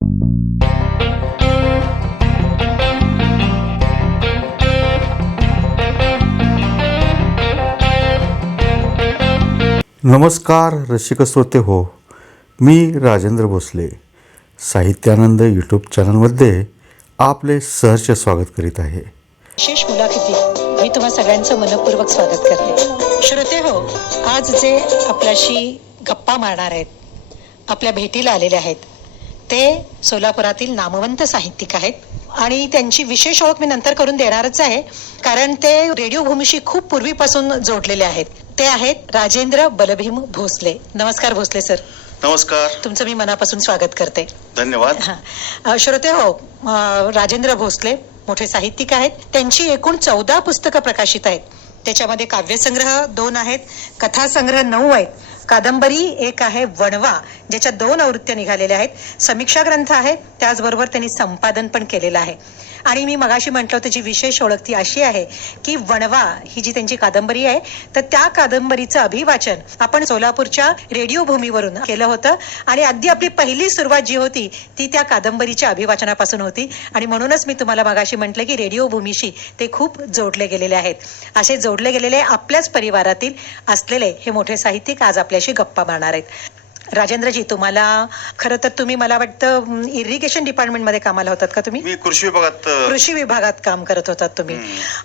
नमस्कार रसिक श्रोते हो, मी राजेंद्र भोसले साहित्यानंद यूट्यूब चॅनलमध्ये आपले सहर्ष स्वागत करीत आहे. विशेष मुलाखती मी तुम्हा सगळ्यांचं मनपूर्वक स्वागत करते. श्रोते हो, आज जे आपल्याशी गप्पा मारणार आहेत, आपल्या भेटीला आलेले आहेत, ते सोलापुरातील नामवंत साहित्यिक आहेत आणि त्यांची विशेष ओळख मी नंतर करून देणारच आहे, कारण ते रेडिओ भूमीशी खूप पूर्वीपासून जोडलेले आहेत. ते आहेत राजेंद्र बलभीम भोसले. नमस्कार भोसले सर. नमस्कार. तुमचं मी मनापासून स्वागत करते. धन्यवाद. श्रोते हो, राजेंद्र भोसले मोठे साहित्यिक आहेत. त्यांची एकूण 14 पुस्तकं प्रकाशित आहेत. त्याच्यामध्ये काव्यसंग्रह 2 आहेत, कथासंग्रह 9 आहेत, कादंबरी 1 आहे, वणवा ज्याच्या 2 आवृत्त्या निघालेल्या आहेत, समीक्षा ग्रंथ आहे, त्याचबरोबर त्यांनी संपादन पण केलेलं आहे. आणि मी मगाशी म्हटलं होतं जी विशेष ओळख ती अशी आहे की वणवा ही जी त्यांची कादंबरी आहे, तर त्या कादंबरीचं अभिवाचन आपण सोलापूरच्या रेडिओ भूमीवरून केलं होतं आणि अगदी आपली पहिली सुरुवात जी होती ती त्या कादंबरीच्या अभिवाचनापासून होती. आणि म्हणूनच मी तुम्हाला मगाशी म्हटलं की रेडिओ भूमीशी ते खूप जोडले गेलेले आहेत. असे जोडले गेलेले आपल्याच परिवारातील असलेले हे मोठे साहित्यिक आज आपल्याशी गप्पा मारणार आहेत. राजेंद्रजी, तुम्हाला खरं तर तुम्ही मला वाटतं इरिगेशन डिपार्टमेंटमध्ये कामाला होतात का तुम्ही? मी कृषी विभागात काम करत होतात तुम्ही.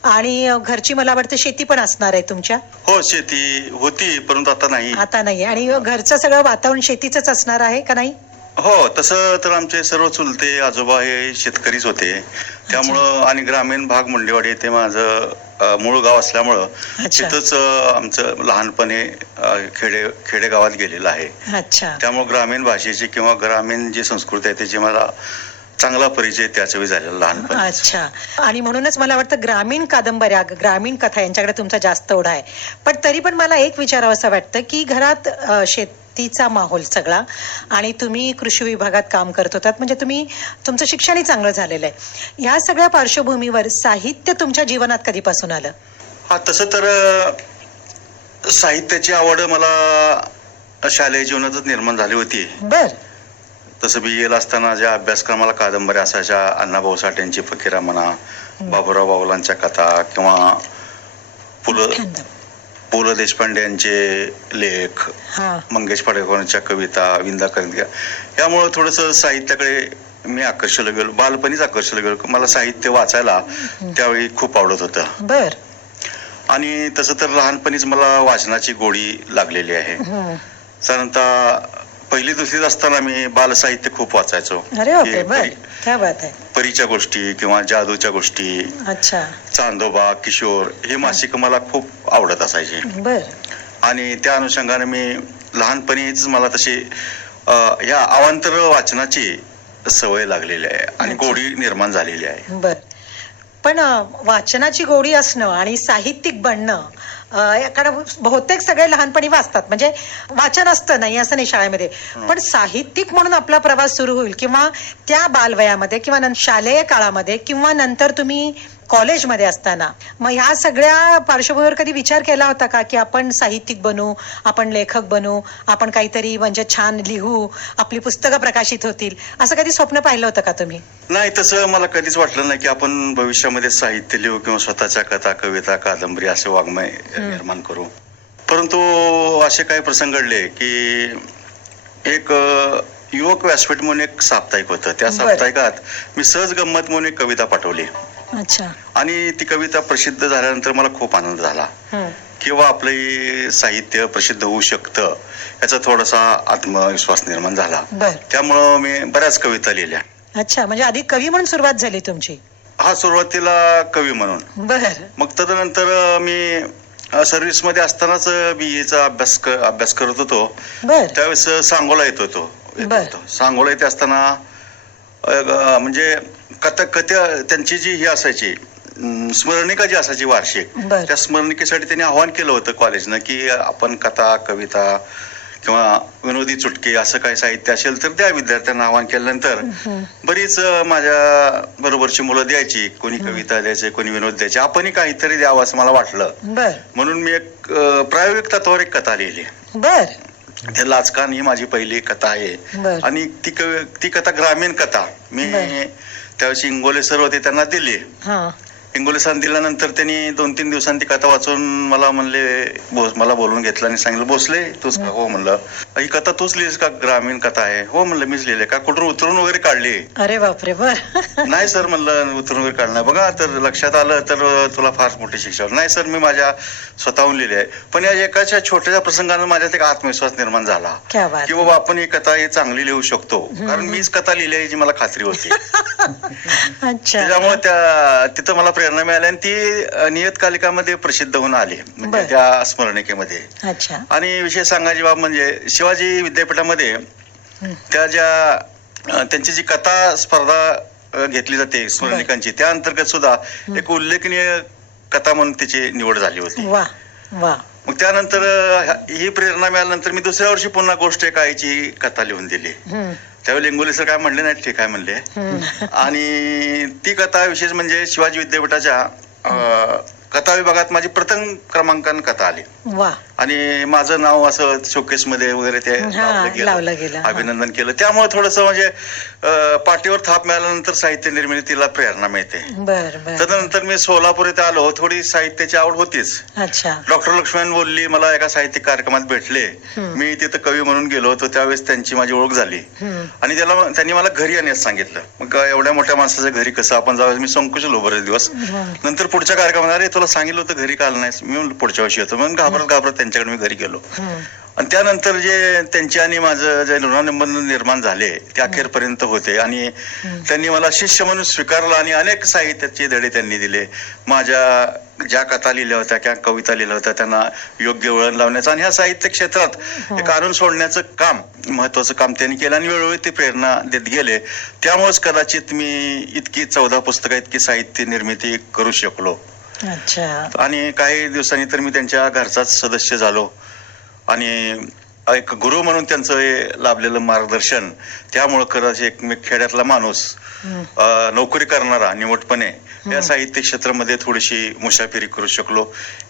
आणि घरची मला वाटतं शेती पण असणार आहे तुमच्या? हो, शेती होती परंतु आता नाही. आता नाही. आणि घरचं सगळं वातावरण शेतीचंच असणार आहे का नाही? हो, तसं तर आमचे सर्व चुलते आजोबा हे शेतकरीच होते. त्यामुळं आणि ग्रामीण भाग मुंडेवाडी ते माझं मूळ गाव असल्यामुळं तिथंच आमचं लहानपणी खेडेगावात गेलेलं आहे. अच्छा. त्यामुळे ग्रामीण भाषेची किंवा ग्रामीण जी संस्कृती आहे त्याची मला चांगला परिचय त्याच वेळी झालेला लहानपणी. अच्छा. आणि म्हणूनच मला वाटतं ग्रामीण कादंबऱ्या, ग्रामीण कथा यांच्याकडे तुमचा जास्त ओढा आहे. पण तरी पण मला एक विचारावं असं वाटतं की घरात शेतीचा माहोल सगळा आणि तुम्ही कृषी विभागात काम करत होतात, म्हणजे तुमचं शिक्षणही चांगलं झालेलं आहे. या सगळ्या पार्श्वभूमीवर साहित्य तुमच्या जीवनात कधीपासून आलं? हा, तसं तर साहित्याची आवड मला शालेय जीवनातच निर्माण झाली होती. बर. तसं BA असताना ज्या अभ्यासक्रमाला कादंबऱ्या असायच्या, अण्णाभाऊ साठेंची फकीरा म्हणा, बाबूराव बावलांच्या कथा किंवा पु ल देशपांडे यांचे लेख, मंगेश पाडेकरांच्या कविता, विंदा करंदीकर, यामुळं थोडंसं साहित्याकडे मी आकर्षलं गेलो. बालपणीच आकर्षलं गेलो. मला साहित्य वाचायला त्यावेळी खूप आवडत होतं. बर. आणि तसं तर लहानपणीच मला वाचनाची गोडी लागलेली आहे. साधारणतः पहिली दुसरीत असताना मी बालसाहित्य खूप वाचायचो. अरे बापरे, बर. क्या बात आहे. परीच्या गोष्टी किंवा जादूच्या गोष्टी, अच्छा, चांदोबा, किशोर हे मासिक मला खूप आवडत असायचे. बर. आणि त्या अनुषंगाने मी लहानपणीच मला तशी या अवांतर वाचनाची सवय लागलेली आहे आणि गोडी निर्माण झालेली आहे. बर. पण वाचनाची गोडी असणं आणि साहित्यिक बनणं, कारण बहुतेक सगळे लहानपणी वाचतात, म्हणजे वाचन असतं नाही असं नाही शाळेमध्ये, पण साहित्यिक म्हणून आपला प्रवास सुरू होईल किंवा त्या बालवयामध्ये किंवा शालेय काळामध्ये किंवा नंतर तुम्ही कॉलेजमध्ये असताना, मग ह्या सगळ्या पार्श्वभूमीवर कधी विचार केला होता का की आपण साहित्यिक बनू, आपण लेखक बनू, आपण काहीतरी म्हणजे छान लिहू, आपली पुस्तकं प्रकाशित होतील, असं कधी स्वप्न पाहिलं होतं का तुम्ही? नाही, तसं मला कधीच वाटलं नाही की आपण भविष्यामध्ये साहित्य लिहू किंवा स्वतःच्या कथा, कविता, कादंबरी असे वाङ्मय निर्माण करू. परंतु असे काही प्रसंग घडले की एक युवक व्यासपीठ म्हणून एक साप्ताहिक होतं. त्या साप्ताहिकात मी सहज गंमत म्हणून एक कविता पाठवली. अच्छा. आणि ती कविता प्रसिद्ध झाल्यानंतर मला खूप आनंद झाला किंवा आपले साहित्य प्रसिद्ध होऊ शकतं याचा थोडासा आत्मविश्वास निर्माण झाला. त्यामुळं मी बऱ्याच कविता लिहिल्या. अच्छा, म्हणजे आधी कवी म्हणून सुरुवात झाली तुमची? हा, सुरुवातीला कवी म्हणून. बर. मग तदनंतर मी सर्व्हिस मध्ये असतानाच BA अभ्यास करत होतो. त्यावेळेस सांगोला येत होतो. सांगोला येते असताना म्हणजे कथा त्यांची जी ही असायची स्मरणिका जी असायची वार्षिक, त्या स्मरणिकेसाठी त्यांनी आवाहन केलं होतं कॉलेजनं की आपण कथा, कविता किंवा विनोदी चुटके असं काही साहित्य असेल तर त्या विद्यार्थ्यांना आवाहन केल्यानंतर बरीच माझ्या बरोबरची मुलं द्यायची, कोणी कविता द्यायचे, कोणी विनोद द्यायचे. आपणही काहीतरी द्यावं असं मला वाटलं. म्हणून मी एक प्रायोगिक तत्वावर एक कथा लिहिली. ते लाचकान ही माझी पहिली कथा आहे. आणि ती कथा ग्रामीण कथा मी त्यावेळेस इंगोले सर होते, त्यांना दिली. इंगोले सर दिल्यानंतर त्यांनी 2-3 दिवसांनी ती कथा वाचून मला म्हणले, मला बोलून घेतलं आणि सांगितलं, भोसले तूच का? हो म्हणलं. ही कथा तूच लिहिलीस का? ग्रामीण कथा आहे. हो म्हणलं मीच लिहिले. का कुठून उतरून वगैरे काढली? अरे बापरे. बर. नाही सर म्हणलं, उतरून वगैरे काढणार. बघा तर लक्षात आलं तर तुला फार मोठी शिक्षा. नाही सर मी माझ्या स्वतःहून लिहिली आहे. पण या एकाच्या छोट्याशा प्रसंगानं माझ्यात एक आत्मविश्वास निर्माण झाला की बाबा आपण ही कथा ही चांगली लिहू शकतो, कारण मीच कथा लिहिली याची मला खात्री होती. त्याच्यामुळे तिथं मला प्रेरणा मिळाली आणि ती नियतकालिकामध्ये प्रसिद्ध होऊन आली, म्हणजे त्या स्मरणिकेमध्ये. आणि विशेष सांगायची बाब म्हणजे शिवाजी विद्यापीठामध्ये त्यांची जी कथा स्पर्धा घेतली जाते स्मरणिकांची, त्या अंतर्गत सुद्धा एक उल्लेखनीय कथा म्हणून त्याची निवड झाली होती. मग त्यानंतर ही प्रेरणा मिळाल्यानंतर मी दुसऱ्या वर्षी पुन्हा गोष्ट एक आईची कथा लिहून दिली. त्यावेळी लिंगोली सर काय म्हणले, नाही ठीक आहे म्हणले. आणि ती कथा विशेष म्हणजे शिवाजी विद्यापीठाच्या कथा विभागात माझी प्रथम क्रमांकाने कथा आली. आणि माझं नाव असं शोकेस मध्ये वगैरे ते लावलं गेलं, अभिनंदन केलं. त्यामुळे थोडस म्हणजे पाठीवर थाप मिळाल्यानंतर साहित्य निर्मितीला प्रेरणा मिळते. त्यानंतर मी सोलापूर येथे आलो, थोडी साहित्याची आवड होतीच. डॉक्टर लक्ष्मण बोलली मला एका साहित्यिक कार्यक्रमात भेटले, मी तिथं कवी म्हणून गेलो होतो. त्यावेळेस त्यांची माझी ओळख झाली आणि त्यांनी मला घरी येण्यास सांगितलं. मग एवढ्या मोठ्या माणसाच्या घरी कसं आपण जावं, मी संकुचलो बरेच दिवस. नंतर पुढच्या कार्यक्रमात, अरे तुला सांगितलं होतं घरी काल नाहीस. मी म्हणलं पुढच्या वर्षी येतो. मग घाबरत त्यांच्याकडे मी घरी गेलो. आणि त्यानंतर जे त्यांचे आणि माझं जे ऋणानुबंध निर्माण झाले ते अखेरपर्यंत होते. आणि त्यांनी मला शिष्य म्हणून स्वीकारलं आणि अनेक साहित्याचे धडे त्यांनी दिले. माझ्या ज्या कथा लिहिल्या होत्या किंवा कविता लिहिल्या होत्या त्यांना योग्य वळण लावण्याचं आणि ह्या साहित्य क्षेत्रात एक आणून सोडण्याचं काम, महत्वाचं काम त्यांनी केलं आणि वेळोवेळी ते प्रेरणा देत गेले. त्यामुळेच कदाचित मी इतकी 14 पुस्तकं, इतकी साहित्य निर्मिती करू शकलो. आणि काही दिवसांनी तर मी त्यांच्या घरचाच सदस्य झालो आणि एक गुरु म्हणून त्यांचं लाभलेलं मार्गदर्शन, त्यामुळे खरंच एक खेड्यातला माणूस नोकरी करणारा निवडपणे या साहित्य क्षेत्रामध्ये थोडीशी मुसाफिरी करू शकलो.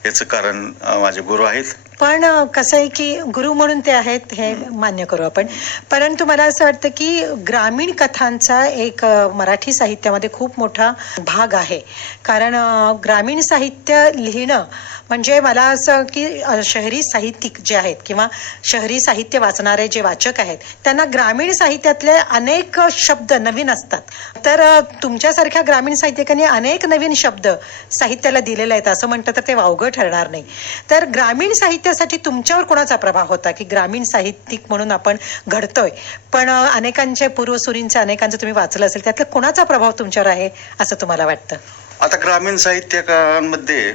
याचं कारण माझे गुरु आहेत. पण कसं आहे की गुरु म्हणून ते आहेत हे मान्य करू आपण, परंतु मला असं वाटतं की ग्रामीण कथांचा एक मराठी साहित्यामध्ये खूप मोठा भाग आहे. कारण ग्रामीण साहित्य लिहिणं म्हणजे मला असं की शहरी साहित्यिक जे आहेत किंवा शहरी साहित्य वाचणारे जे वाचक आहेत त्यांना ग्रामीण साहित्यातले अनेक शब्द नवीन असतात. तर तुमच्यासारख्या ग्रामीण साहित्यिकांनी अनेक नवीन शब्द साहित्याला दिलेले आहेत असं म्हणतं तर ते वावगं ठरणार नाही. तर ग्रामीण साहित्यासाठी तुमच्यावर कोणाचा प्रभाव होता की ग्रामीण साहित्यिक म्हणून आपण घडतोय, पण अनेकांचे पूर्वसुरींचे अनेकांचं तुम्ही वाचलं असेल, त्यातला कोणाचा प्रभाव तुमच्यावर आहे असं तुम्हाला वाटतं? आता ग्रामीण साहित्यकारांमध्ये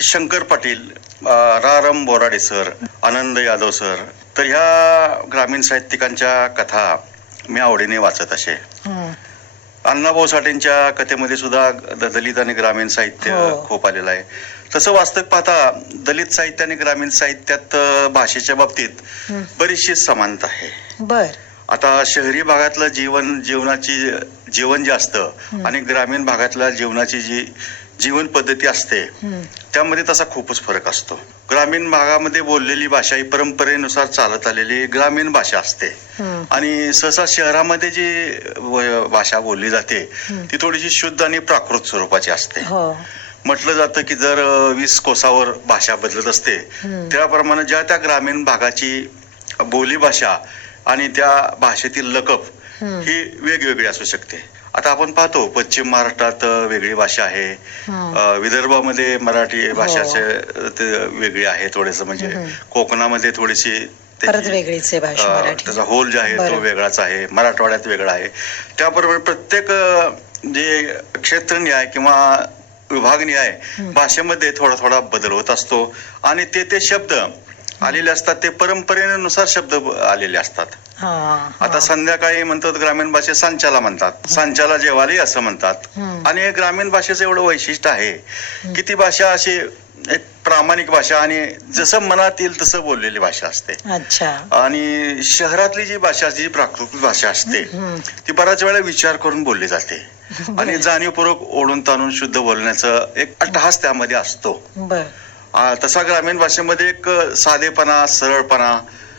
शंकर पाटील, रारम बोराडे सर, आनंद यादव सर, तर ह्या ग्रामीण साहित्यिकांच्या कथा मी आवडीने वाचत असे. अण्णाभाऊ साठेंच्या कथेमध्ये सुद्धा दलित आणि ग्रामीण साहित्य खूप आलेलं आहे. तसं वास्तविक पाहता दलित साहित्य आणि ग्रामीण साहित्यात भाषेच्या बाबतीत बरीचशी समानता आहे. आता शहरी भागातलं जीवन जे असतं आणि ग्रामीण भागातल्या जीवनाची जी जीवन पद्धती असते त्यामध्ये तसा खूपच फरक असतो. ग्रामीण भागामध्ये बोललेली भाषा ही परंपरेनुसार चालत आलेली ग्रामीण भाषा असते आणि सहसा शहरामध्ये जी भाषा बोलली जाते ती थोडीशी शुद्ध आणि प्राकृत स्वरूपाची असते. म्हटलं जातं की जर 20 कोसावर भाषा बदलत असते त्याप्रमाणे ज्या त्या ग्रामीण भागाची बोली भाषा आणि त्या भाषेतील लकप ही वेगवेगळी असू शकते. आता आपण पाहतो पश्चिम महाराष्ट्रात वेगळी भाषा आहे, विदर्भामध्ये मराठी भाषा वेगळी आहे थोडेस, म्हणजे कोकणामध्ये थोडीशी त्याचा होल जे आहे तो वेगळाच आहे, मराठवाड्यात वेगळा आहे. त्याबरोबर प्रत्येक जे क्षेत्रनिहाय किंवा विभागनिहाय भाषेमध्ये थोडा थोडा बदल होत असतो आणि ते शब्द आलेले असतात ते परंपरेनुसार शब्द आलेले असतात. आता संध्याकाळी म्हणतात ग्रामीण भाषेत सांच्याला म्हणतात, सांच्याला जेवाली असं म्हणतात. आणि ग्रामीण भाषेचं एवढं वैशिष्ट्य आहे की ती भाषा अशी एक प्रामाणिक भाषा आणि जसं मनात येईल तसं बोललेली भाषा असते. आणि शहरातली जी भाषा, जी प्राकृतिक भाषा असते ती बऱ्याच वेळा विचार करून बोलली जाते आणि जाणीवपूर्वक ओढून ताणून शुद्ध बोलण्याचं एक अट्टहास त्यामध्ये असतो. तसा ग्रामीण भाषेमध्ये एक साधेपणा, सरळपणा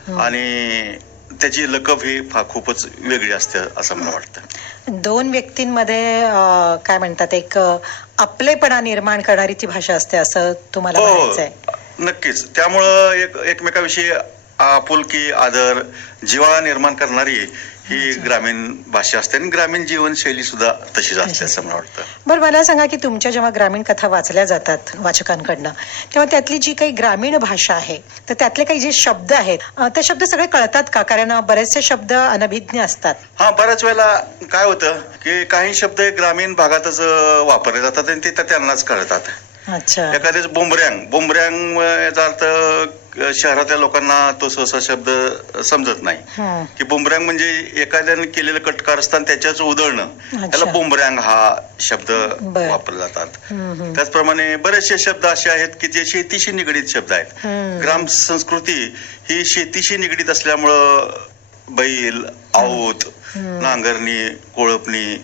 आणि त्याची लकब ही खूपच वेगळी असते असं मला वाटतं. दोन व्यक्तींमध्ये काय म्हणतात एक आपलेपणा निर्माण करणारी ती भाषा असते असं तुम्हाला म्हणायचंय? नक्कीच. त्यामुळं एकमेकाविषयी आपुलकी, आदर, जिव्हाळा निर्माण करणारी ही ग्रामीण भाषा असते आणि ग्रामीण जीवनशैली सुद्धा तशीच असते असं मला वाटतं. बरं, मला सांगा की तुमच्या जेव्हा ग्रामीण कथा वाचल्या जातात वाचकांकडनं, तेव्हा त्यातली जी काही ग्रामीण भाषा आहे तर त्यातले काही जे शब्द आहेत ते शब्द सगळे कळतात का? कारण बरेचसे शब्द अनभिज्ञ असतात. हा, बऱ्याच वेळेला काय होतं की काही शब्द ग्रामीण भागातच वापरले जातात आणि ते त्यांनाच कळतात. अच्छा. एखादेच बोंबऱ्यांग याचा अर्थ शहरातल्या लोकांना तो सहसा शब्द समजत नाही की बोंबऱ्यांग म्हणजे एखाद्याने केलेलं कटकारस्थान त्याच्याच उधळणं, त्याला बोंबऱ्यांग हा शब्द वापरले जातात. त्याचप्रमाणे बरेचसे शब्द असे आहेत की जे शेतीशी निगडीत शब्द आहेत. ग्राम संस्कृती ही शेतीशी निगडीत असल्यामुळं बैल, आऊत, नांगरणी, कोळपणी,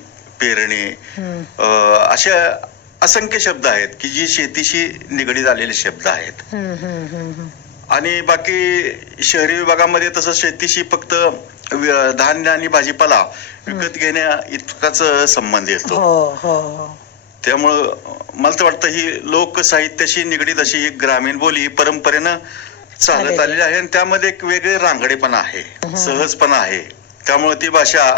पेरणी अशा असंख्य शब्द आहेत की जी शेतीशी निगडीत आलेले शब्द आहेत. आणि बाकी शहरी विभागामध्ये तसं शेतीशी फक्त धान्य आणि भाजीपाला विकत घेण्या इतकाच संबंध येतो. त्यामुळं मला तर वाटतं ही लोकसाहित्याशी निगडीत अशी ग्रामीण बोली परंपरेनं चालत आलेली आहे आणि त्यामध्ये एक वेगळे रांगडेपणा आहे, सहजपणा आहे. त्यामुळे ती भाषा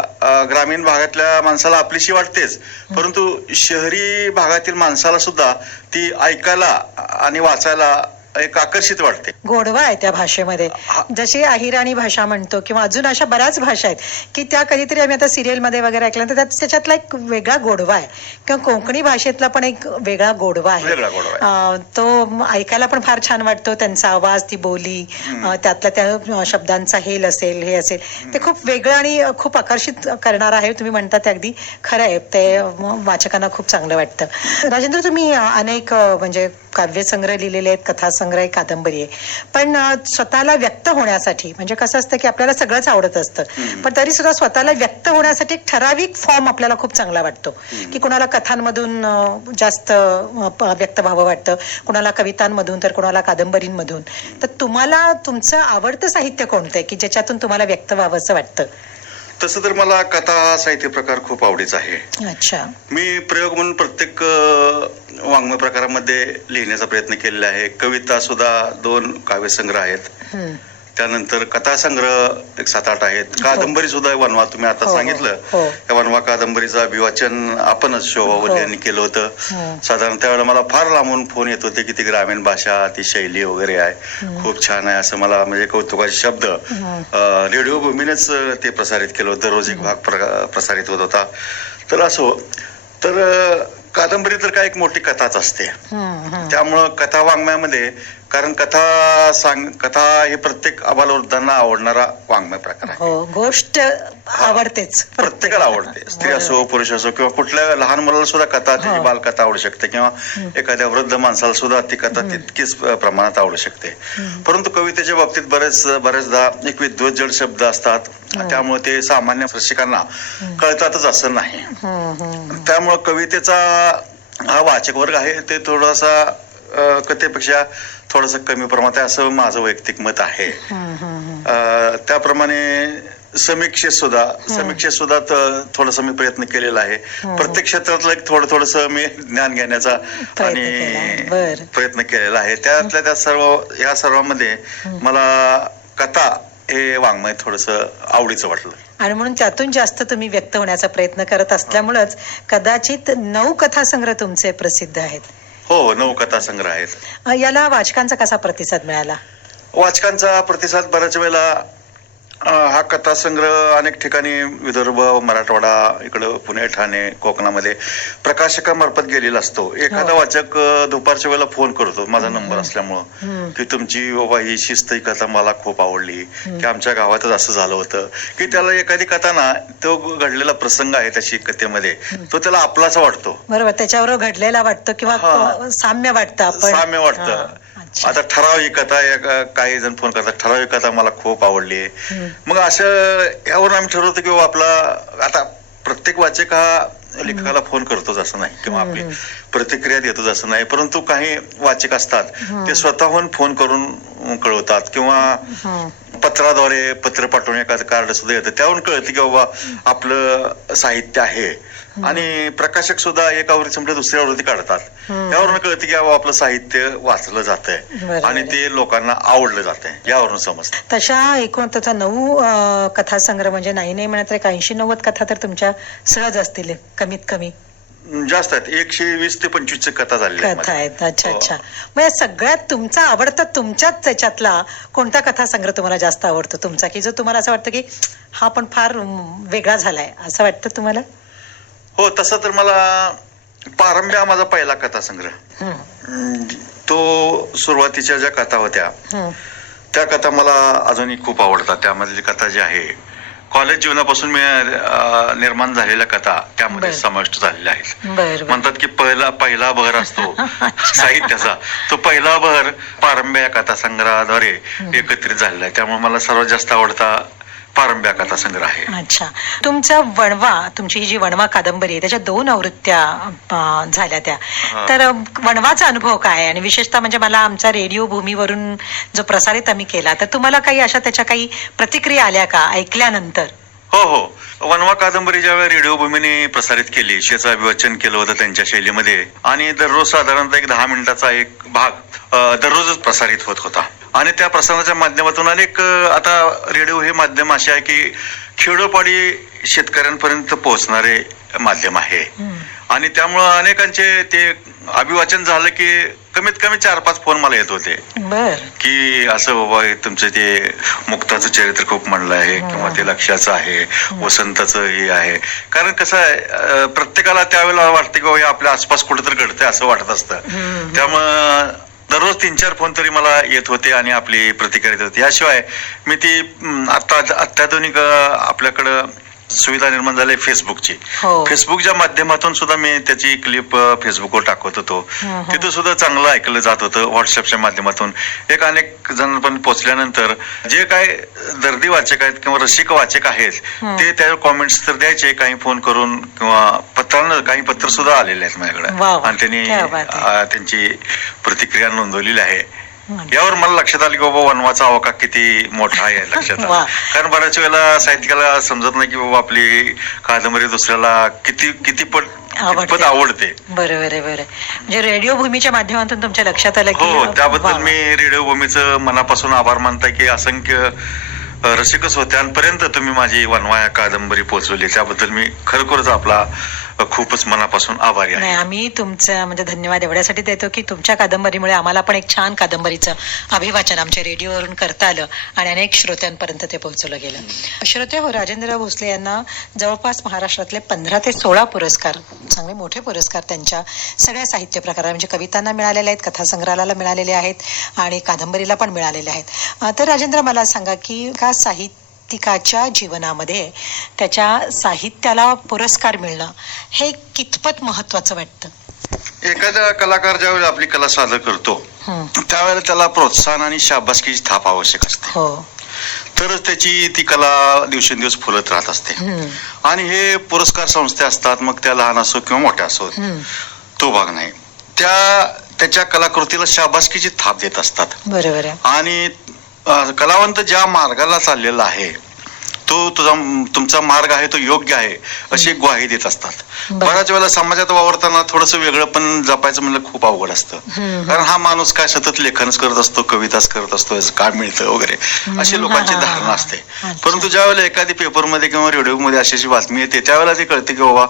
ग्रामीण भागातल्या माणसाला आपलीशी वाटतेच, परंतु शहरी भागातील माणसाला सुद्धा ती ऐकायला आणि वाचायला एक आकर्षित वाटते. गोडवा आहे त्या भाषेमध्ये. जशी अहिराणी भाषा म्हणतो किंवा अजून अशा बऱ्याच भाषा आहेत की त्या कधीतरी आम्ही आता सिरियल मध्ये वगैरे ऐकल्यानंतर त्याच्यातला एक वेगळा गोडवा आहे किंवा कोकणी भाषेतला पण एक वेगळा गोडवा आहे. तो ऐकायला पण फार छान वाटतो. त्यांचा आवाज, ती बोली, त्यातल्या त्या शब्दांचा हेल असेल, हे असेल, ते खूप वेगळं आणि खूप आकर्षित करणार आहे. तुम्ही म्हणता ते अगदी खरं आहे, ते वाचकांना खूप चांगलं वाटतं. राजेंद्र, तुम्ही अनेक म्हणजे काव्यसंग्रह लिहिलेले आहेत, कथासंग्रह, कादंबरी आहे, पण स्वतःला व्यक्त होण्यासाठी म्हणजे कसं असतं की आपल्याला सगळंच आवडत असतं, पण तरी सुद्धा स्वतःला व्यक्त होण्यासाठी एक ठराविक फॉर्म आपल्याला खूप चांगला वाटतो की कुणाला कथांमधून जास्त व्यक्त व्हावं वाटतं, कुणाला कवितांमधून, तर कुणाला कादंबरींमधून. तर तुम्हाला तुमचं आवडतं साहित्य कोणतं आहे की ज्याच्यातून तुम्हाला व्यक्त व्हावं असं वाटतं? तसं तर मला कथा साहित्य प्रकार खूप आवडीचा आहे. अच्छा. मी प्रयोग म्हणून प्रत्येक वाङ्मय प्रकारामध्ये लिहिण्याचा प्रयत्न केलेला आहे. कविता सुद्धा 2 काव्यसंग्रह आहेत, त्यानंतर कथासंग्रह 7-8 आहेत. कादंबरी सुद्धा वनवा, तुम्ही आता सांगितलं त्या वनवा कादंबरीचं अभिवाचन आपणच शोभा वल्ली यांनी केलं होतं. साधारण त्यावेळेला मला फार लांबून फोन येत होते की ती ग्रामीण भाषा, ती शैली वगैरे आहे, खूप छान आहे असं मला म्हणजे कौतुकाचे शब्द रेडिओ भूमीनेच ते प्रसारित केलं होतं. रोज एक भाग प्रसारित होत होता. तर असो, तर कादंबरी तर काय एक मोठी कथाच असते. त्यामुळं कथा वाङ्मयामध्ये, कारण कथा हे प्रत्येक आबालवृद्धांना आवडणारा वाङ्मय प्रकार आहे. गोष्ट आवडतेच, प्रत्येकाला आवडते, स्त्री असो पुरुष असो, किंवा कुठल्या लहान मुलाला सुद्धा कथा, त्याची बालकथा आवडू शकते, किंवा एखाद्या वृद्ध माणसाला सुद्धा ती कथा तितकीच प्रमाणात आवडू शकते. परंतु कवितेच्या बाबतीत बऱ्याचदा एक विद्वज्जड शब्द असतात, त्यामुळे ते सामान्य रसिकांना कळतातच असं नाही. त्यामुळं कवितेचा हा वाचक वर्ग आहे ते थोडासा कथेपेक्षा थोडस कमी प्रमाणात आहे असं माझं वैयक्तिक मत आहे. त्याप्रमाणे समीक्षेत सुद्धा थोडस मी प्रयत्न केलेला आहे. प्रत्येक क्षेत्रातलं एक थोडस मी ज्ञान घेण्याचा आणि प्रयत्न केलेला आहे. त्यातल्या या सर्वांमध्ये मला कथा हे वाङ्मय थोडस आवडीचं वाटलं आणि म्हणून त्यातून जास्त तुम्ही व्यक्त होण्याचा प्रयत्न करत असल्यामुळेच कदाचित 9 कथासंग्रह तुमचे प्रसिद्ध आहेत. हो, 9 कथासंग्रह आहेत. याला वाचकांचा कसा प्रतिसाद मिळाला? वाचकांचा प्रतिसाद बऱ्याच वेळेला हा कथासंग्रह अनेक ठिकाणी विदर्भ, मराठवाडा, इकडं पुणे, ठाणे, कोकणामध्ये प्रकाशकामार्फत गेलेला असतो. एखादा वाचक दुपारच्या वेळेला फोन करतो, माझा नंबर असल्यामुळं, की तुमची बाबा ही शिस्त, ही कथा मला खूप आवडली, की आमच्या गावातच असं झालं होतं, की त्याला एखादी कथा ना, तो घडलेला प्रसंग आहे त्याची कथेमध्ये, तो त्याला आपलासा वाटतो. बरोबर, त्याच्यावर घडलेला वाटतो किंवा साम्य वाटतं. आता ठराविक कथा, काही जण फोन करतात, ठराविक कथा मला खूप आवडली. मग असं यावरून आम्ही ठरवतो की आपला आता प्रत्येक वाचक हा लेखकाला फोन करतोच असं नाही, किंवा आपली प्रतिक्रिया देतोच असं नाही, परंतु काही वाचक असतात ते स्वतःहून फोन करून कळवतात किंवा पत्राद्वारे पत्र पाठवून एखादं कार्ड सुद्धा येतं, त्यावरून कळतं की बाबा आपलं साहित्य आहे. आणि प्रकाशक सुद्धा एक आवृत्ती संपल्या दुसऱ्या आवृत्ती काढतात, त्यावरून कळतं की बाबा आपलं साहित्य वाचलं जातंय आणि ते लोकांना आवडलं जातंय, यावरून समजतं. तशा एकूण त्याचा 9 कथासंग्रह म्हणजे नाही म्हणत 80-90 कथा तर तुमच्या सहज असतील कमीत कमी. जास्त आहेत, 120 ते 25 कथा झालेल्या कथा आहेत. अच्छा अच्छा. मग या सगळ्यात तुमचा आवडता तुमच्याच त्याच्यातला कोणता कथासंग्रह तुम्हाला जास्त आवडतो तुमचा, की जो तुम्हाला असं वाटतं की हा पण फार वेगळा झालाय असं वाटतं तुम्हाला? हो, तसं तर मला पारंब्या माझा पहिला कथासंग्रह, तो सुरुवातीच्या ज्या कथा होत्या त्या कथा मला अजूनही खूप आवडतात. त्यामधली कथा जी आहे कॉलेज जीवनापासून मी निर्माण झालेल्या कथा त्यामध्ये समाविष्ट झालेल्या आहेत. म्हणतात की पहिला बहर असतो साहित्याचा, तो पहिला बहर पारंब्या या कथासंग्रहाद्वारे एकत्रित झालेला आहे. त्यामुळे मला सर्वात जास्त आवडता पारंब्या कथासंग्रह आहे. अच्छा. तुमचा वणवा, तुमची ही जी वणवा कादंबरी आहे त्याच्या 2 आवृत्त्या झाल्या त्या, तर वणवाचा अनुभव काय आहे? आणि विशेषतः म्हणजे मला आमचा रेडिओ भूमीवरून जो प्रसारित आम्ही केला, तर तुम्हाला काही अशा त्याच्या काही प्रतिक्रिया आल्या का ऐकल्यानंतर? हो, वणवा कादंबरी ज्यावेळी रेडिओ भूमीने प्रसारित केली, शेचं अभिवाचन केलं होतं त्यांच्या शैलीमध्ये, आणि दररोज साधारणतः एक 10 मिनिटाचा एक भाग दररोजच प्रसारित होत होता. आणि त्या प्रसारणाच्या माध्यमातून अनेक, आता रेडिओ हे माध्यम असे आहे की खेडोपाडी शेतकऱ्यांपर्यंत पोहोचणारे माध्यम आहे. आणि त्यामुळं अनेकांचे ते अभिवाचन झालं की कमीत कमी 4-5 फोन मला येत होते की असं बाबा तुमचं ते मुक्ताचं चरित्र खूप म्हणलं आहे, किंवा ते लक्ष्याचं आहे, वसंताचं हे आहे. कारण कसं आहे, प्रत्येकाला त्यावेळेला वाटतं की बाबा हे आपल्या आसपास कुठेतरी घडतंय असं वाटत असतं. त्यामुळं दररोज 3-4 फोन तरी मला येत होते आणि आपली प्रतिक्रिया देत होती. याशिवाय मी ती आता अत्याधुनिक आपल्याकडं सुविधा निर्माण झाली फेसबुकची. फेसबुकच्या माध्यमातून सुद्धा मी त्याची क्लिप फेसबुकवर टाकत होतो. तिथं सुद्धा चांगलं ऐकलं जात होतं. व्हॉट्सअपच्या माध्यमातून अनेक जण पण पोहोचल्यानंतर जे काय दर्दी वाचक आहेत किंवा रसिक वाचक आहेत ते त्यावर कॉमेंट्स तर द्यायचे, काही फोन करून किंवा पत्रानं, काही पत्र सुद्धा आलेले आहेत माझ्याकडे आणि त्यांनी त्यांची प्रतिक्रिया नोंदवलेली आहे. यावर मला लक्षात आलं की बाबा वनवाचा अवकाश किती मोठा आहे लक्षात आलं. कारण बऱ्याच वेळेला साहित्यिकाला समजत नाही की बाबा आपली कादंबरी दुसऱ्याला कितपत आवडते. बरोबर आहे. म्हणजे रेडिओ भूमीच्या माध्यमातून तुमच्या लक्षात आलं की हो, त्याबद्दल मी रेडिओ भूमीचं मनापासून आभार मानताय की असंख्य रसिकच होते आणि पर्यंत तुम्ही माझी वनवा या कादंबरी पोहोचवली, त्याबद्दल मी खरोखरच आपला खूपच मनापासून आभारी आहे. आम्ही तुमचं म्हणजे धन्यवाद एवढ्यासाठी देतो की तुमच्या कादंबरीमुळे आम्हाला पण एक छान कादंबरीचं अभिवाचन आमच्या रेडिओवरून करता आलं आणि अनेक श्रोत्यांपर्यंत ते पोहोचवलं गेलं. श्रोते हो, राजेंद्र भोसले यांना जवळपास महाराष्ट्रातले 15 ते 16 पुरस्कार, चांगले मोठे पुरस्कार त्यांच्या सगळ्या साहित्य प्रकाराला म्हणजे कवितांना मिळालेले आहेत, कथासंग्रहाला मिळालेले आहेत आणि कादंबरीला पण मिळालेले आहेत. तर राजेंद्र, मला सांगा की का साहित्यिकाच्या जीवनामध्ये त्याच्या साहित्याला पुरस्कार मिळणं हे कितपत महत्वाचं वाटतं? एखादा कलाकार ज्यावेळेला आपली कला सादर करतो त्यावेळेला त्याला प्रोत्साहन आणि शाबासकीची थाप आवश्यक असते, तरच त्याची ती कला दिवसेंदिवस फुलत राहत असते. आणि हे पुरस्कार संस्था असतात, मग त्या लहान असो किंवा मोठ्या असो, तो भाग नाही, त्याच्या कलाकृतीला शाबासकीची थाप देत असतात. बरोबर आहे. आणि कलावंत ज्या मार्गाला चाललेला आहे तो तुमचा मार्ग आहे तो योग्य आहे अशी ग्वाही देत असतात. बऱ्याच वेळेला समाजात वावरताना थोडस वेगळं पण जपायचं म्हणलं खूप अवघड असतं. कारण हा माणूस काय सतत लेखनच करत असतो, कविताच करत असतो, काय मिळतं वगैरे अशी लोकांची धारणा असते. परंतु ज्या वेळेला एखादी पेपरमध्ये किंवा रेडिओमध्ये अशी बातमी येते त्यावेळेला ते कळते की बाबा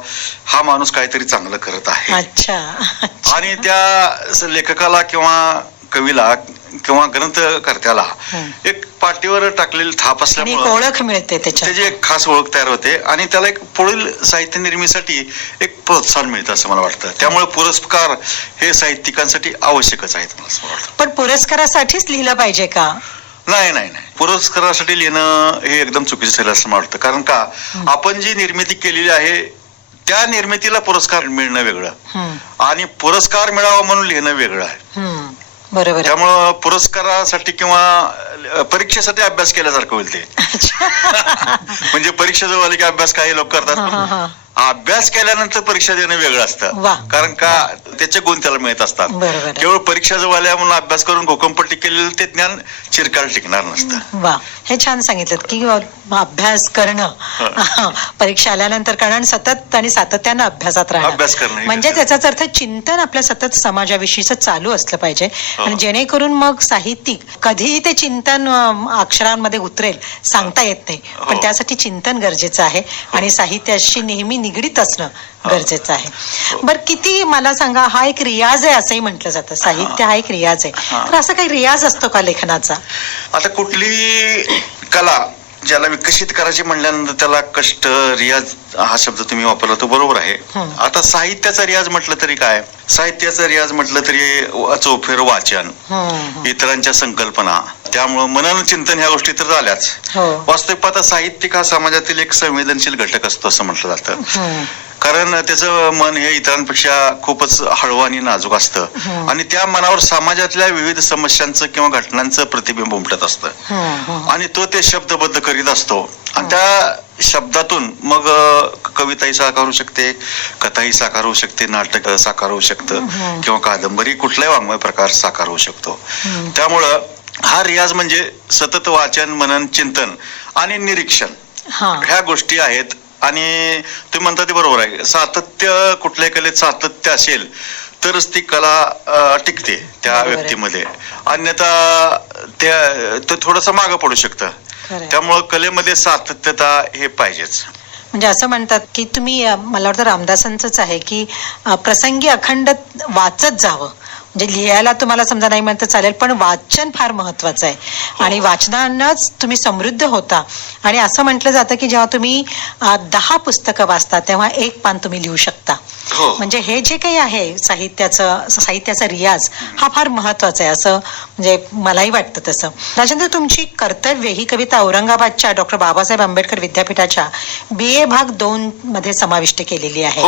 हा माणूस काहीतरी चांगलं करत आहे. आणि त्या लेखकाला किंवा कवीला किंवा ग्रंथकर्त्याला एक पाठीवर टाकलेली थाप असल्यामुळे ओळख मिळते, त्याची एक खास ओळख तयार होते आणि त्याला एक पुढील साहित्य निर्मितीसाठी एक प्रोत्साहन मिळतं असं मला वाटतं. त्यामुळे पुरस्कार हे साहित्यिकांसाठी आवश्यकच आहेत असं वाटतं. पण पुरस्कारासाठीच लिहिलं पाहिजे का? नाही, पुरस्कारासाठी लिहिणं हे एकदम चुकीचं झालं असं मला वाटतं. कारण का, आपण जी निर्मिती केलेली आहे त्या निर्मितीला पुरस्कार मिळणं वेगळं आणि पुरस्कार मिळावा म्हणून लिहिणं वेगळं आहे. बरोबर. त्यामुळं पुरस्कारासाठी किंवा परीक्षेसाठी अभ्यास केल्यासारखं होईल ते. म्हणजे परीक्षा जवळ आली की अभ्यास काही लोक करतात, अभ्यास केल्यानंतर परीक्षा देणं वेगळं वा. असतं, कारण का त्याचे गुण त्याला मिळत असतात. बरोबर आहे. केवळ परीक्षा जवळ आल्या म्हणून अभ्यास करून घोकंपट्टी केलेलं ते ज्ञान चिरकाल टिकणार नसतं. वा, हे छान सांगितलं की अभ्यास करणं, परीक्षा आल्यानंतर करणं आणि सतत आणि सातत्यानं अभ्यासात राहणं, अभ्यास करणं हे म्हणजे गरजेचं. त्याचाच अर्थ चिंतन आपल्या सतत समाजाविषयीच चालू असलं पाहिजे आणि जेणेकरून मग साहित्यिक कधीही ते चिंतन अक्षरांमध्ये उतरेल सांगता येत नाही, पण त्यासाठी चिंतन गरजेचं आहे आणि साहित्याशी नेहमी निगडीत असणं गरजेचं आहे. बरं, किती मला सांगा, हा एक रियाज आहे असंही म्हटलं जातं, साहित्य हा एक रियाज आहे, तर असं काही रियाज असतो का लेखनाचा? आता कुठली कला ज्याला विकसित करायची म्हणल्यानंतर त्याला कष्ट, रियाज हा शब्द तुम्ही वापरला तो बरोबर आहे. आता साहित्याचा रियाज म्हटलं तरी काय, साहित्याचा रियाज म्हटलं तरी चौफेर वाचन, इतरांच्या संकल्पना, त्यामुळं मनन चिंतन ह्या गोष्टी तर झाल्याच. वास्तविक पाहता साहित्यिक हा समाजातील एक संवेदनशील घटक असतो असं म्हटलं जातं, कारण त्याचं मन हे इतरांपेक्षा खूपच हळवं आणि नाजूक असतं आणि त्या मनावर समाजातल्या विविध समस्यांचं किंवा घटनांचं प्रतिबिंब उमटत असतं आणि तो ते शब्दबद्ध करीत असतो आणि त्या शब्दातून मग कविताही साकार होऊ शकते, कथाही साकार होऊ शकते, नाटक साकार होऊ शकतं किंवा कादंबरी, कुठलाही वाङ्मय प्रकार साकार होऊ शकतो. त्यामुळं हा रियाज म्हणजे सतत वाचन, मनन, चिंतन आणि निरीक्षण ह्या गोष्टी आहेत. आणि तुम्ही म्हणता ते बरोबर आहे, सातत्य, कुठल्याही कलेत सातत्य असेल तरच ती कला टिकते त्या व्यक्तीमध्ये, अन्यथा ते थोडंसं मागं पडू शकतं. त्यामुळं कलेमध्ये सातत्यता हे पाहिजेच. म्हणजे असं म्हणतात की तुम्ही, मला वाटतं रामदासांचंच आहे की प्रसंगी अखंड वाचत जावं, म्हणजे लिहायला तुम्हाला समजा नाही म्हणता चालेल, पण वाचन फार महत्वाचं आहे आणि वाचनानंच तुम्ही समृद्ध होता. आणि असं म्हटलं जातं की जेव्हा तुम्ही 10 पुस्तकं वाचता तेव्हा 1 पान तुम्ही लिहू शकता. म्हणजे हे जे काही आहे साहित्याचा रियाज हा फार महत्वाचा आहे, असं म्हणजे मलाही वाटतं तसं. राजेंद्र, तुमची कर्तव्य ही कविता औरंगाबादच्या डॉक्टर बाबासाहेब आंबेडकर विद्यापीठाच्या BA भाग 2 मध्ये समाविष्ट केलेली आहे.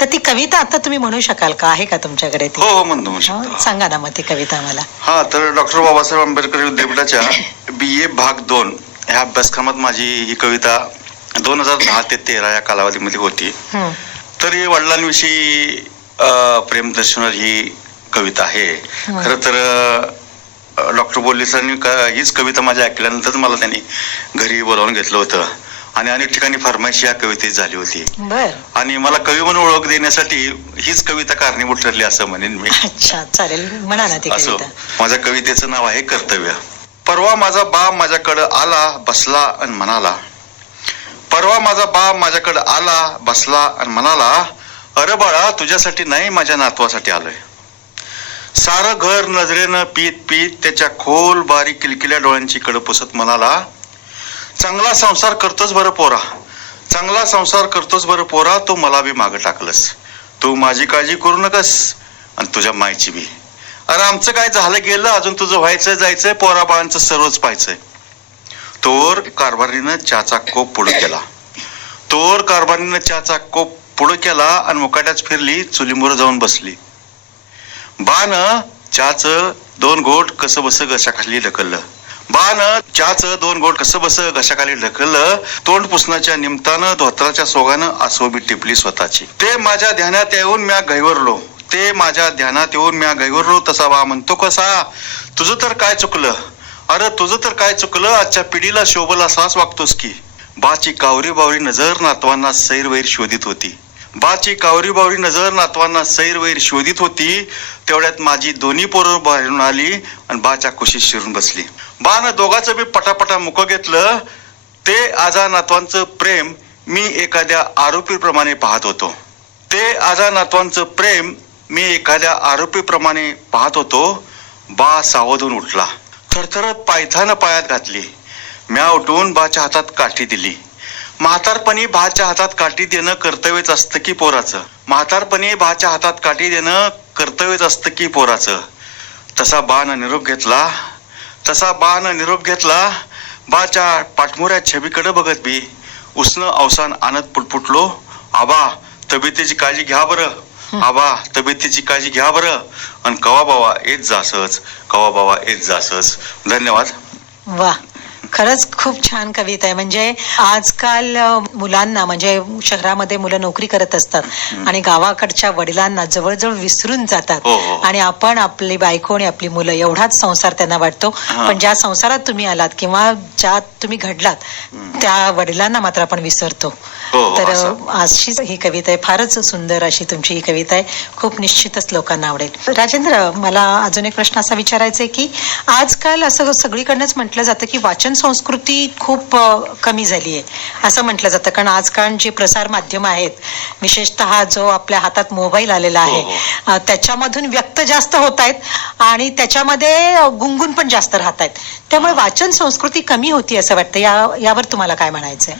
तर ती कविता आता तुम्ही म्हणू शकाल का, आहे का तुमच्याकडे ती? हो, म्हणू शकतो. सांगा ना मग ती कविता मला. हा, तर डॉक्टर बाबासाहेब आंबेडकर विद्यापीठाच्या BA भाग 2 ह्या अभ्यासक्रमात माझी ही कविता 2010 ते 13 या कालावधीमध्ये होती. तरी वडिलांविषयी प्रेम दर्शवणारी ही कविता आहे. खरं तर डॉक्टर बोल्लीसरांनी हीच कविता माझ्या ऐकल्यानंतर मला त्यांनी घरी बोलावून घेतलं होतं आणि अनेक ठिकाणी फरमाईश या कवितेत झाली होती आणि मला कवी म्हणून ओळख देण्यासाठी हीच कविता कारणीभूत ठरली असं म्हणेन मी. अच्छा, चालेल, म्हणा ना ती कविता. माझ्या कवितेचं नाव आहे कर्तव्य. परवा माझा बा माझ्याकडं आला बसला आणि म्हणाला, परवा माझा बा माझ्याकडे आला बसला आणि म्हणाला, अरे बाळा, तुझ्यासाठी नाही माझ्या नातवासाठी आलोय. सारं घर नजरेनं पीत पीत त्याच्या खोल बारीक किलकिल्या डोळ्यांची कडं पुसत म्हणाला, चांगला संसार करतोच बरं पोरा, चांगला संसार करतोच बरं पोरा, तू मला बी मागं टाकलंस, तू माझी काळजी करू नकस आणि तुझ्या मायची बी. अरे आमचं काय झालं गेलं, अजून तुझं व्हायचं जायचंय, पोरा बाळांचं सर्वच पाहायचंय. तोर कारभारीनं चहाचा कोप पुढे केला, तोर कारभारीनं चहाचा कोप पुढे केला आणि मुकाट्याच फिरली, चुलीमोर जाऊन बसली. बानं चहाचं 2 घोट कसं बस घशाखाली ढकललं, बानं चहाचं 2 घोट कसं बस घशाखाली ढकललं, तोंड पुसण्याच्या निमतानं धोत्राच्या सोगानं आसोबी टिपली स्वतःची. ते माझ्या ध्यानात येऊन म्या गैवरलो, ते माझ्या ध्यानात येऊन म्या गैवरलो, तसा बा म्हणतो कसा, तुझं तर काय चुकलं, अरे तुझं तर काय चुकलं, आजच्या पिढीला शोभल असाच वागतोस की. बाची कावरी बावरी नजर नातवांना सैरवैर शोधित होती, बाची कावरी बावरी नजर नातवांना सैरवैर शोधित होती. तेवढ्यात माझी दोन्ही पोरं बाहेरून आली आणि बाच्या कुशीत शिरून बसली. बानं दोघांचं बी पटापटा मुकं घेतलं. ते आजा नातवांचं प्रेम मी एखाद्या आरोपीप्रमाणे पाहत होतो, ते आजा नातवांचं प्रेम मी एखाद्या आरोपीप्रमाणे पाहत होतो. बा सावधून उठला, थरथरत पायथानं पायात घातली. म्या उठून बाच्या हातात काठी दिली. म्हातारपणी भाच्या हातात काठी देणं कर्तव्यच असतं की पोराचं, म्हातारपणी भाच्या हातात काठी देणं कर्तव्यच असतं की पोराचं. तसा बानं निरोप घेतला, तसा बानं निरोप घेतला. बाच्या पाठमोऱ्या छबीकडे बघत बी उसनं अवसान आणत पुटपुटलो, आबा तब्येतीची काळजी घ्या बरं, आबा तब्येतीची काळजी घ्या बरं आणि कवा बाबा येत जासच, कवा बाबा येत जासच. धन्यवाद. वा, खरंच खूप छान कविता आहे. म्हणजे आजकाल मुलांना म्हणजे शहरामध्ये मुलं नोकरी करत असतात आणि गावाकडच्या वडिलांना जवळजवळ विसरून जातात आणि आपण आपली बायको आणि आपली मुलं एवढाच संसार त्यांना वाटतो. पण ज्या संसारात तुम्ही आलात किंवा ज्यात तुम्ही घडलात त्या वडिलांना मात्र आपण विसरतो. तर अशीच ही कविता आहे. फारच सुंदर अशी तुमची ही कविता आहे. खूप निश्चितच लोकांना आवडेल. राजेंद्र, मला अजून एक प्रश्न असा विचारायचा आहे की आजकाल असं सगळीकडनंच म्हटलं जातं की वाचन संस्कृती खूप कमी झाली आहे असं म्हटलं जातं. कारण आजकाल जे प्रसार माध्यम आहेत, विशेषतः जो आपल्या हातात मोबाईल आलेला आहे, त्याच्यामधून व्यक्त जास्त होत आहेत आणि त्याच्यामध्ये गुंगून पण जास्त राहत आहेत. त्यामुळे वाचन संस्कृती कमी होती असं वाटतं. यावर तुम्हाला काय म्हणायचंय?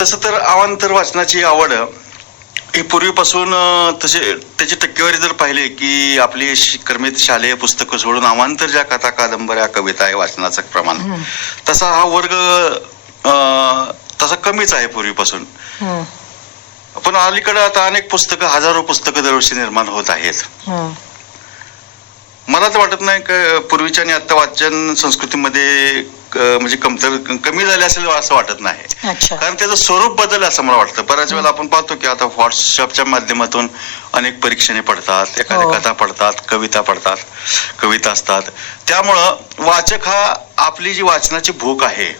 तसं तर अवांतर वाचनाची आवड ही पूर्वीपासून तसे त्याची टक्केवारी जर पाहिली की आपली क्रमित शालेय पुस्तकं सोडून अवांतर ज्या कथा कादंबऱ्या कविता आहे वाचनाचं प्रमाण तसा हा वर्ग तसा कमीच आहे पूर्वीपासून. पण अलीकडे आता अनेक पुस्तकं, हजारो पुस्तकं दरवर्षी निर्माण होत आहेत. मला तर वाटत नाही की पूर्वीच्या आणि आता वाचन संस्कृतीमध्ये म्हणजे कमी झाले असेल असं वाटत नाही. कारण त्याचं स्वरूप बदल असं मला वाटतं. बऱ्याच वेळेला आपण पाहतो की आता व्हॉट्सअपच्या माध्यमातून अनेक परीक्षणे पडतात, एखाद्या कथा पडतात, कविता असतात. त्यामुळं वाचक हा आपली जी वाचनाची भूक आहे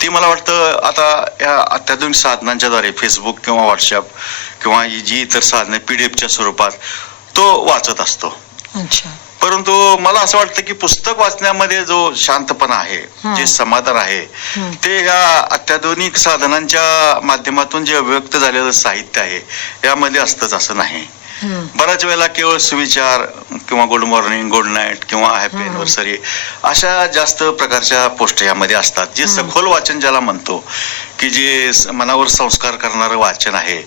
ती मला वाटतं आता या अत्याधुनिक साधनांच्या फेसबुक किंवा व्हॉट्सअप किंवा जी इतर साधने पीडीएफच्या स्वरूपात तो वाचत असतो. परंतु मला असं वाटतं की पुस्तक वाचण्यामध्ये जो शांतपणा आहे, जे समाधान आहे, ते या अत्याधुनिक साधनांच्या माध्यमातून जे अभिव्यक्त झालेलं साहित्य आहे यामध्ये असतंच असं नाही. बऱ्याच वेळेला केवळ सुविचार किंवा गुड मॉर्निंग, गुड नाईट किंवा हॅपी अॅनिव्हर्सरी अशा जास्त प्रकारच्या पोस्ट यामध्ये असतात. जे सखोल वाचन ज्याला म्हणतो की जे मनावर संस्कार करणारं वाचन आहे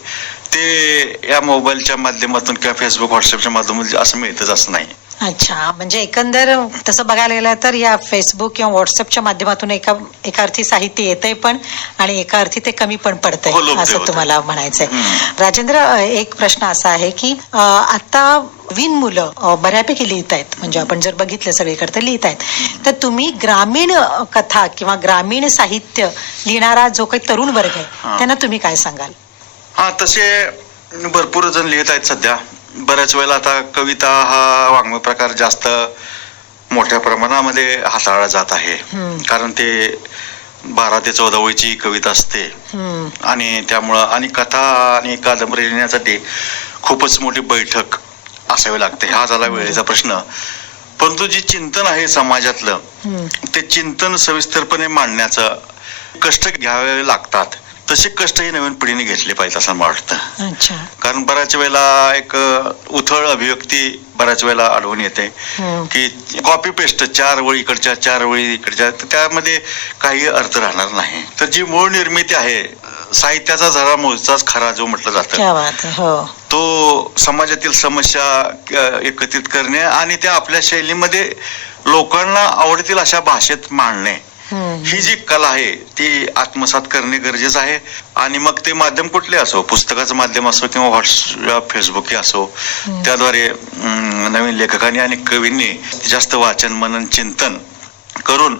ते या मोबाईलच्या माध्यमातून किंवा फेसबुक, व्हॉट्सअपच्या माध्यमातून असं मिळतच असं नाही. अच्छा, म्हणजे एकंदर तसं बघायला गेलं तर या फेसबुक किंवा व्हॉट्सअपच्या माध्यमातून एका अर्थी साहित्य येतंय पण आणि एका अर्थी ते कमी पण पडतंय असं तुम्हाला म्हणायचंय. राजेंद्र, एक प्रश्न असा आहे की आता नवीन मुलं बऱ्यापैकी लिहित आहेत. म्हणजे आपण जर बघितलं सगळीकडे तर लिहित आहेत. तर तुम्ही ग्रामीण कथा किंवा ग्रामीण साहित्य लिहिणारा जो काही तरुण वर्ग आहे त्यांना तुम्ही काय सांगाल? तसे भरपूर जण लिहित आहेत सध्या. बऱ्याच वेळेला आता कविता हा वाङ्मय प्रकार जास्त मोठ्या प्रमाणामध्ये हाताळला जात आहे. कारण ते 12 ते 14 ओळीची कविता असते आणि त्यामुळं आणि कथा आणि कादंबरी लिहिण्यासाठी खूपच मोठी बैठक असावी लागते. हा झाला वेळेचा प्रश्न. परंतु जे चिंतन आहे समाजातलं ते चिंतन सविस्तरपणे मांडण्याचं कष्ट घ्यावे लागतात. तसे कष्टही नवीन पिढीने घेतले पाहिजे असं मला वाटतं. कारण बऱ्याच वेळेला एक उथळ अभिव्यक्ती बऱ्याच वेळेला आढळून येते की कॉपी पेस्ट 4 ओळी इकडच्या 4 ओळी इकडच्या, त्यामध्ये काही अर्थ राहणार नाही. तर जी मूळ निर्मिती आहे साहित्याचा झरा मोजचाच खरा जो म्हटलं जातं, तो समाजातील समस्या एकत्रित करणे आणि त्या आपल्या शैलीमध्ये लोकांना आवडतील अशा भाषेत मांडणे, ही जी कला आहे ती आत्मसात करणे गरजेचं आहे. आणि मग ते माध्यम कुठले असो, पुस्तकाचं माध्यम असो किंवा व्हॉट्सअप, फेसबुक असो, त्याद्वारे नवीन लेखकांनी आणि कवींनी जास्त वाचन, मनन, चिंतन करून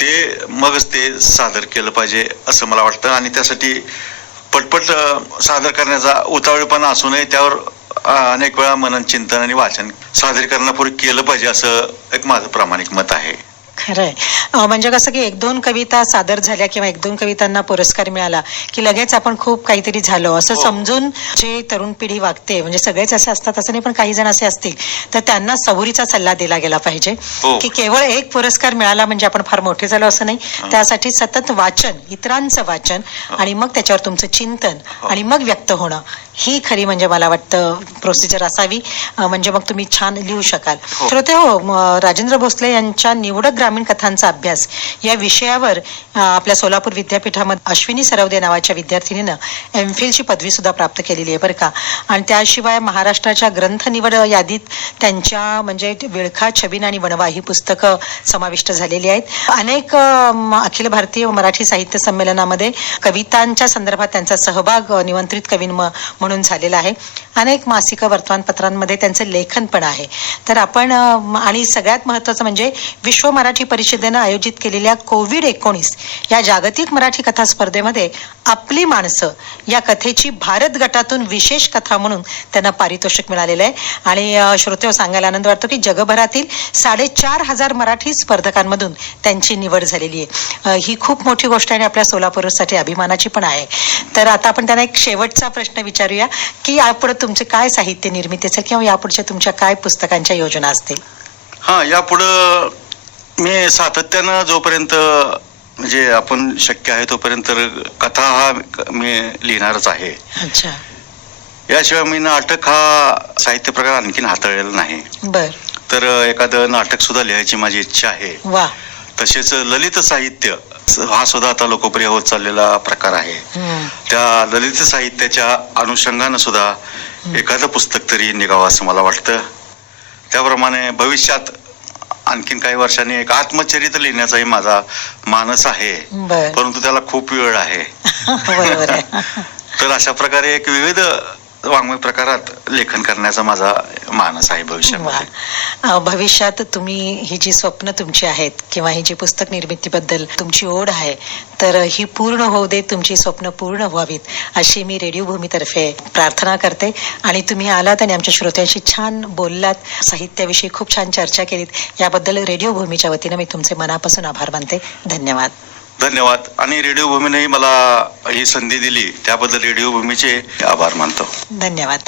ते मगच ते सादर केलं पाहिजे असं मला वाटतं. आणि त्यासाठी पटपट सादर करण्याचा उतावळेपणा असू नये, त्यावर अनेक वेळा मनन, चिंतन आणि वाचन सादरीकरणापूर्वी केलं पाहिजे असं एक माझं प्रामाणिक मत आहे. खरंय. म्हणजे कसं की 1-2 कविता सादर झाल्या किंवा 1-2 कवितांना पुरस्कार मिळाला की लगेच आपण खूप काहीतरी झालो असं समजून जे तरुण पिढी वागते, म्हणजे सगळेच असे असतात असं नाही पण काही जण असे असतील, तर त्यांना सबुरीचा सल्ला दिला गेला पाहिजे की केवळ एक पुरस्कार मिळाला म्हणजे आपण फार मोठे झालो असं नाही. त्यासाठी सतत वाचन, इतरांचं वाचन आणि मग त्याच्यावर तुमचं चिंतन आणि मग व्यक्त होणं, ही खरी म्हणजे मला वाटतं प्रोसिजर असावी. म्हणजे मग तुम्ही छान लिहू शकाल. श्रोते हो, राजेंद्र भोसले यांच्या निवडक ग्रामीण कथांचा अभ्यास या विषयावर आपल्या सोलापूर विद्यापीठामध्ये अश्विनी सरवदे नावाच्या विद्यार्थिनीनं MPhil ची पदवी सुद्धा प्राप्त केलेली आहे बरं का. आणि त्याशिवाय महाराष्ट्राच्या ग्रंथ निवड यादीत त्यांच्या म्हणजे विळखा, छबिना आणि वणवा ही पुस्तकं समाविष्ट झालेली आहेत. अनेक अखिल भारतीय मराठी साहित्य संमेलनामध्ये कवितांच्या संदर्भात त्यांचा सहभाग निमंत्रित कवी म्हणून झालेला आहे. अनेक मासिक, वर्तमानपत्रांमध्ये त्यांचं लेखन पण आहे. तर आपण आणि सगळ्यात महत्वाचं म्हणजे विश्व मराठी मराठी परिषदेनं आयोजित केलेल्या कोविड-19 या जागतिक मराठी कथा स्पर्धेमध्ये आपली माणसं या कथेची भारत गटातून विशेष कथा म्हणून त्यांना पारितोषिक मिळालेलं आहे. आणि श्रोतेहो, सांगायला आनंद वाटतो की जगभरातील 4,500 मराठी स्पर्धकांमधून त्यांची निवड झालेली आहे. ही खूप मोठी गोष्ट आहे आणि आपल्या सोलापूरसाठी अभिमानाची पण आहे. तर आता आपण त्यांना एक शेवटचा प्रश्न विचारूया की यापुढे तुमचे काय साहित्य निर्मिती असेल किंवा यापुढच्या तुमच्या काय पुस्तकांच्या योजना असतील? हा, यापुढं मी सातत्यानं जोपर्यंत म्हणजे आपण शक्य आहे तोपर्यंत कथा हा मी लिहिणारच आहे. अच्छा. याशिवाय मी नाटक हा साहित्य प्रकार आणखीन हाताळलेला नाही. बर. तर एखादं नाटक सुद्धा लिहायची माझी इच्छा आहे. वा. तसेच ललित साहित्य हा सुद्धा आता लोकप्रिय होत चाललेला प्रकार आहे. त्या ललित साहित्याच्या अनुषंगानं सुद्धा एखादं पुस्तक तरी निघावं असं मला वाटतं. त्याप्रमाणे भविष्यात आणखीन काही वर्षांनी एक आत्मचरित्र लिहिण्याचाही माझा मानस आहे. परंतु त्याला खूप वेळ आहे. बरोबर आहे. तर अशा प्रकारे एक विविध वाङ्मय प्रकारात लेखन करण्याचा माझा मानस आहे भविष्यामध्ये. भविष्यात तुम्ही ही जी स्वप्न तुमची आहेत किंवा ही जी पुस्तक निर्मितीबद्दल तुमची ओढ आहे तर ही पूर्ण होऊ दे, तुमची स्वप्न पूर्ण व्हावीत अशी मी रेडिओ भूमीतर्फे प्रार्थना करते. आणि तुम्ही आलात आणि आमच्या श्रोत्यांशी छान बोललात, साहित्याविषयी खूप छान चर्चा केलीत, याबद्दल रेडिओ भूमीच्या वतीनं मी तुमचे मनापासून आभार मानते. धन्यवाद. धन्यवाद. आणि रेडिओ भूमीनेही मला ही संधी दिली त्याबद्दल रेडिओ भूमीचे आभार मानतो. धन्यवाद.